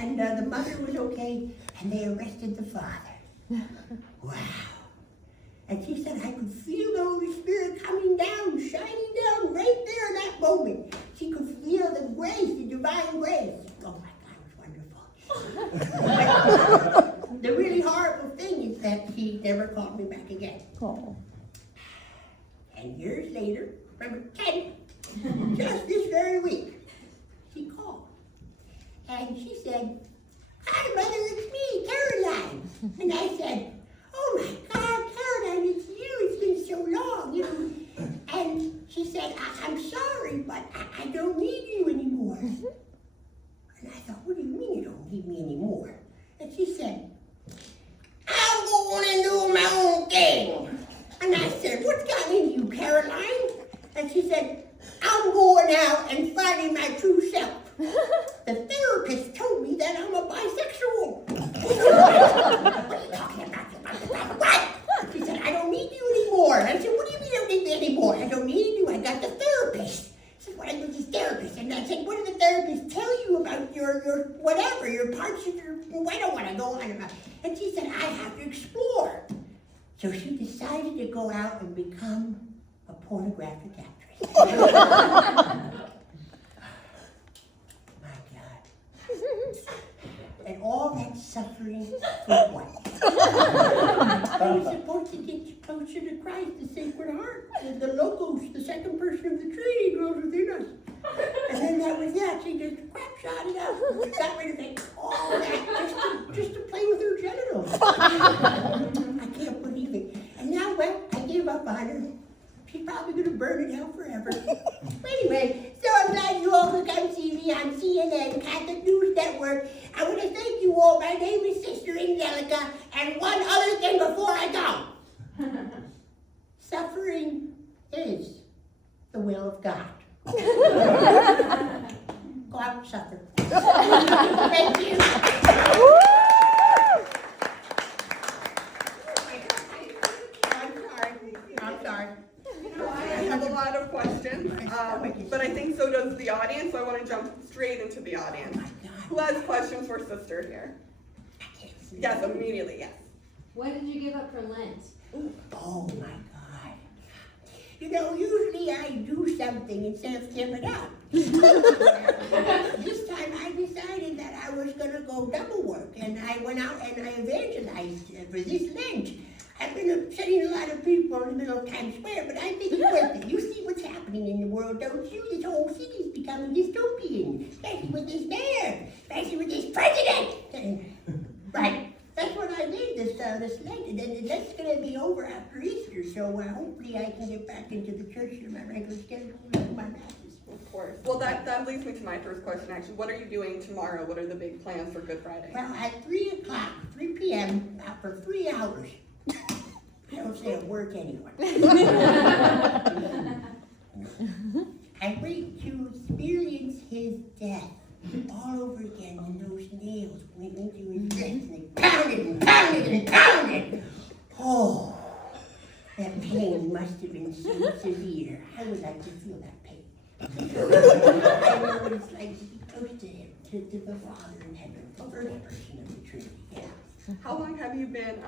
And the mother was okay, and they arrested the father. Wow. And she said, I could feel the Holy Spirit coming down, shining down right there in that moment. She could feel the grace, the divine grace. Oh my God, it was wonderful. The really horrible thing is that she never called me back again. Oh. 10 years later, remember 10, just this very week, she called. And she said, hi, Mother, it's me, Caroline. And I said, oh my God, Caroline, it's you. It's been so long, you know. And she said, I'm sorry, but I don't need you anymore. And I thought, what do you mean you don't need me anymore? And she said, I'm going and do my own thing. And I said, what's gotten into you, Caroline? And she said, I'm going out and finding my true self. The therapist told me that I'm a bisexual. What are you talking about? What? She said, I don't need you anymore. And I said, what do you mean you don't need me anymore? I don't need you. I got the therapist. I said, what is this therapist? And I said, what did the therapist tell you about your whatever, your parts of your, I don't want to go on about. And she said, I have to explore. So she decided to go out and become a pornographic actress. My God. And all that suffering for what? I was supposed to get you closer to Christ, the Sacred Heart, the logos, the second person of the Trinity dwells within us. And then that was that. She just crap shot it out. Got rid of it. All that just to play with her genitals. I can't believe it. And now, well, I gave up on her. She's probably going to burn in hell forever. Anyway, so I'm glad you all could come see me on CNN, Catholic News Network. I want to thank you all. My name is Sister Angelika. And one other thing before I go. Suffering is the will of God. Go out and suffer. Thank you. I'm sorry. I have a lot of questions, but I think so does the audience, so I want to jump straight into the audience. Who has questions for Sister here? Yes, immediately, yes. What did you give up for Lent? Oh my God. You know, usually I do something instead of give it up. This time I decided that I was going to go double work, and I went out and I evangelized for this Lent. I've been upsetting a lot of people in the middle of Times Square, but I think it's worth it. You see what's happening in the world, don't you? This whole city's becoming dystopian, especially with this mayor, especially with this president. Right. That's what I did this Lent, and then that's going to be over after Easter, so hopefully I can get back into the church to my regular schedule and my masses. Of course. Well, that leads me to my first question, actually. What are you doing tomorrow? What are the big plans for Good Friday? Well, at 3 o'clock, 3 p.m., for 3 hours, I don't say a word to anyone. I wait to experience his death all over again when those nails went into his ribs and they pounded and pounded and pounded. Oh, that pain must have been so severe. I would like to feel that pain. I know what it's like to be close to him, to the Father in heaven, the first person of the Trinity. Yeah. How long have you been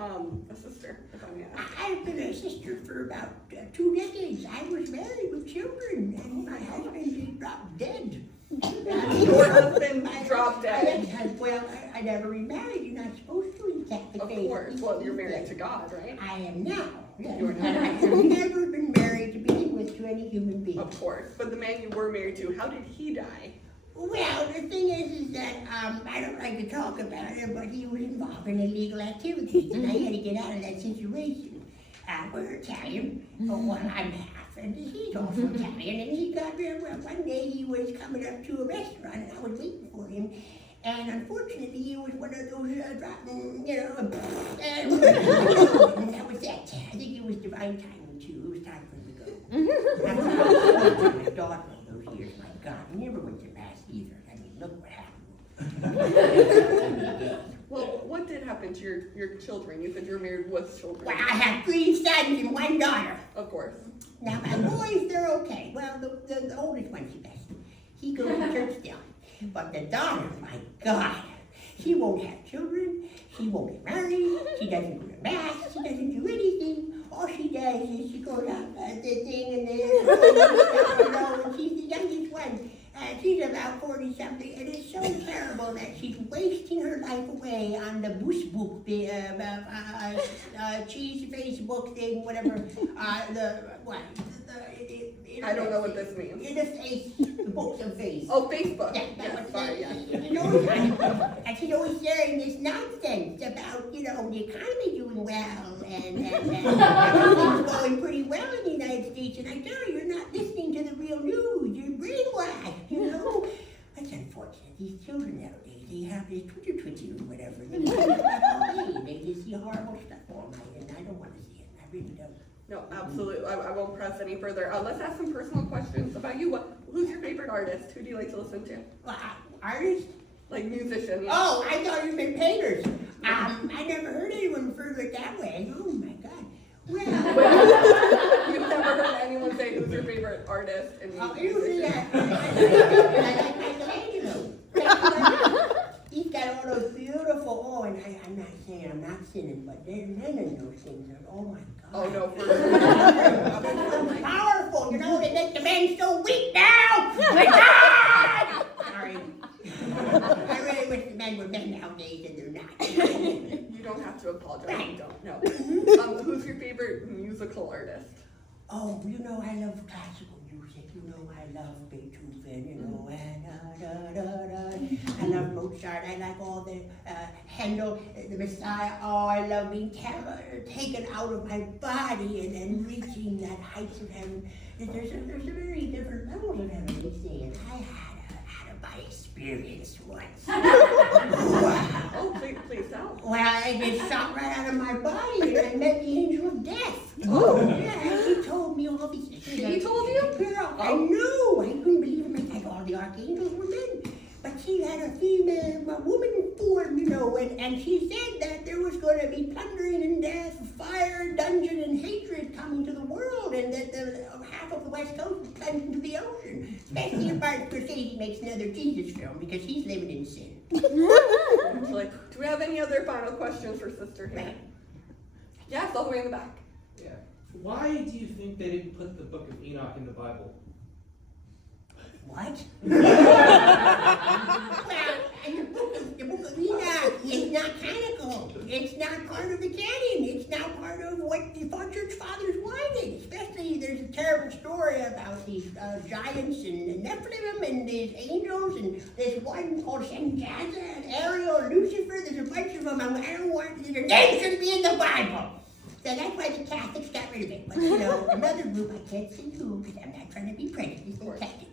a sister, if I may ask? I've been a sister for about 2 decades. I was married with children, and my husband dropped dead. Your husband dropped dead? Well, I never remarried. You're not supposed to in Catholic faith. Of course. Well, you're married to God, right? I am now. Yes. You are now. And I have never been married to begin with to any human being. Of course. But the man you were married to, how did he die? Well, the thing is that I don't like to talk about it, but he was involved in illegal activities, and I had to get out of that situation. We're Italian, well, I'm half, and he's also Italian, and he got there. Well, one day he was coming up to a restaurant, and I was waiting for him, and unfortunately he was one of those rotten, you know, and that was that. I think it was divine timing too. It was time for him to go. My daughter all those years, my God, he never went to mass either. I mean, look what happened. Well, what did happen to your children? You said you were married with children. Well, I have 3 sons and 1 daughter. Of course. Now, my boys, they're okay. Well, the oldest one's the best. He goes to church still. But the daughter, my God, She won't have children. She won't get married. She doesn't go to mass. She doesn't do anything. All she does is she goes out the thing and and she's the youngest one. She's about 40-something, and it's so terrible that she's wasting her life away on the book, the cheese Facebook thing, whatever. I don't know what this means. In the face, the books of face. Oh, Facebook. Yeah, Yes, sorry, yes. And she's always sharing this nonsense about, the economy doing well and everything's going pretty well in the United States. And I tell her, you're not listening to the real news. You're brainwashed, That's unfortunate. These children nowadays, they have this Twitter or whatever. They see stuff all day. They just see horrible stuff all night, and I don't want to see it. I really don't. No, absolutely. I won't press any further. Let's ask some personal questions about you. Who's your favorite artist? Who do you like to listen to? Artists? Like musician. Yeah. Oh, I thought you meant painters. I never heard anyone refer to it that way. Oh my God. Well, You've never heard anyone say who's your favorite artist and usually musician? I like Michelangelo. He's got all those beautiful. And I'm not saying I'm not sinning, but there's none of those things. Oh my God. Oh no, for sure. Powerful, they make the man so weak now. My God. Sorry. I really wish the men were men nowadays, and they're not. You don't have to apologize. You don't. No. Who's your favorite musical artist? Oh, I love classical music. I love Beethoven. And I love Mozart. I like all the Handel, the Messiah. Oh, I love being taken out of my body and then reaching that heights of heaven. There's a very different levels of heaven, they say, and I had a by experience once. Wow. Oh, please tell. Well, I get shot right out of my body, and I met the angel of death. Oh. Yeah, he told me all these things. He told you? Girl, I know. I couldn't believe it. Like all the archangels were men. But she had a woman form, and she said that there was going to be plundering and death, fire, dungeon, and hatred coming to the world, and that half of the West Coast was plunged into the ocean. Especially if Martin Scorsese makes another Jesus film, because he's living in sin. Do we have any other final questions for Sister here? Yes, all the way in the back. Yeah. Why do you think they didn't put the Book of Enoch in the Bible? What? Well, the book of Enoch is not canonical. It's not part of the canon. It's not part of what the church fathers wanted. Especially, there's a terrible story about these giants and Nephilim and these angels, and there's one called Shangaza and Ariel and Lucifer. There's a bunch of them. I don't want their names shouldn't be in the Bible. So that's why the Catholics got rid of it. But another group I can't say who, because I'm not trying to be prejudiced and Catholic.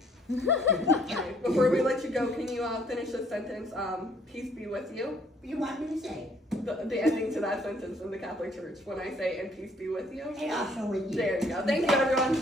Before we let you go, can you finish this sentence? Peace be with you. You want me to say? The ending to that sentence in the Catholic Church when I say, and peace be with you. And also with you. There you go. Thank you, everyone.